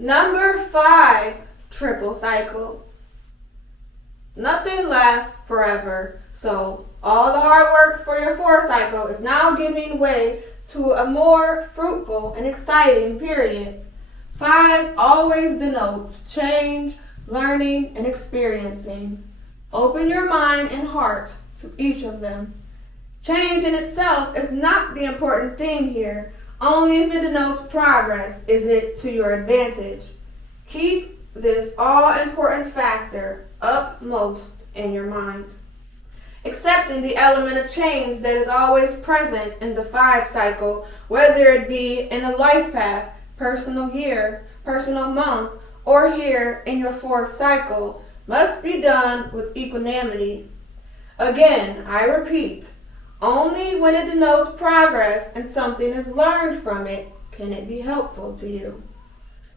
Number 5, triple cycle. Nothing lasts forever, so all the hard work for your 4 cycle is now giving way to a more fruitful and exciting period. 5 always denotes change, learning, and experiencing. Open your mind and heart to each of them. Change in itself is not the important thing here. Only if it denotes progress is it to your advantage. Keep this all-important factor upmost in your mind. Accepting the element of change that is always present in the 5 cycle, whether it be in a life path, personal year, personal month, or here in your 4th cycle, must be done with equanimity. Again, I repeat, only when it denotes progress and something is learned from it can it be helpful to you.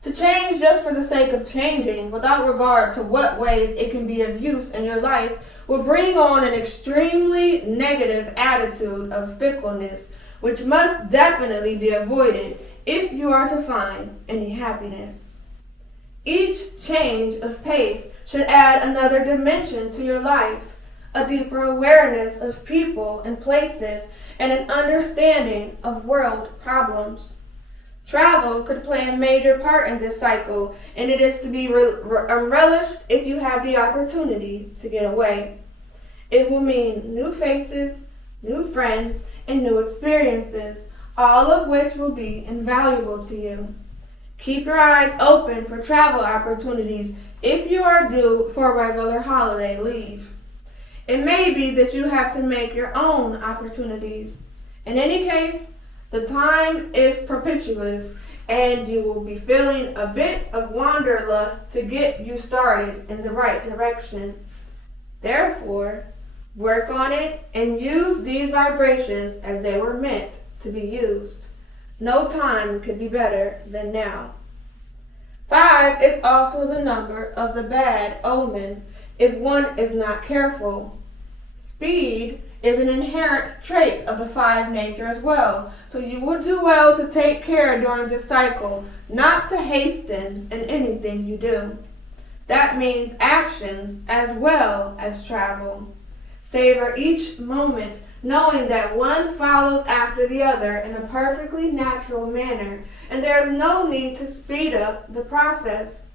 To change just for the sake of changing, without regard to what ways it can be of use in your life, will bring on an extremely negative attitude of fickleness, which must definitely be avoided if you are to find any happiness. Each change of pace should add another dimension to your life, a deeper awareness of people and places, and an understanding of world problems. Travel could play a major part in this cycle, and it is to be relished if you have the opportunity to get away. It will mean new faces, new friends, and new experiences, all of which will be invaluable to you. Keep your eyes open for travel opportunities if you are due for regular holiday leave. It may be that you have to make your own opportunities. In any case, the time is propitious, and you will be feeling a bit of wanderlust to get you started in the right direction. Therefore, work on it and use these vibrations as they were meant to be used. No time could be better than now. 5 is also the number of the bad omen if one is not careful. Speed is an inherent trait of the 5 nature as well, so you will do well to take care during this cycle not to hasten in anything you do. That means actions as well as travel. Savor each moment, knowing that one follows after the other in a perfectly natural manner, and there is no need to speed up the process.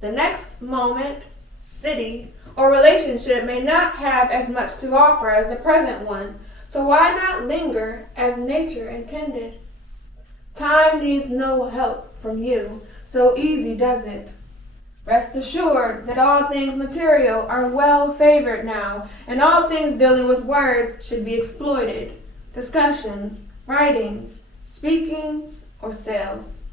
The next moment, city, or relationship may not have as much to offer as the present one, so why not linger as nature intended? Time needs no help from you, so easy does it. Rest assured that all things material are well favored now, and all things dealing with words should be exploited. Discussions, writings, speakings, or sales.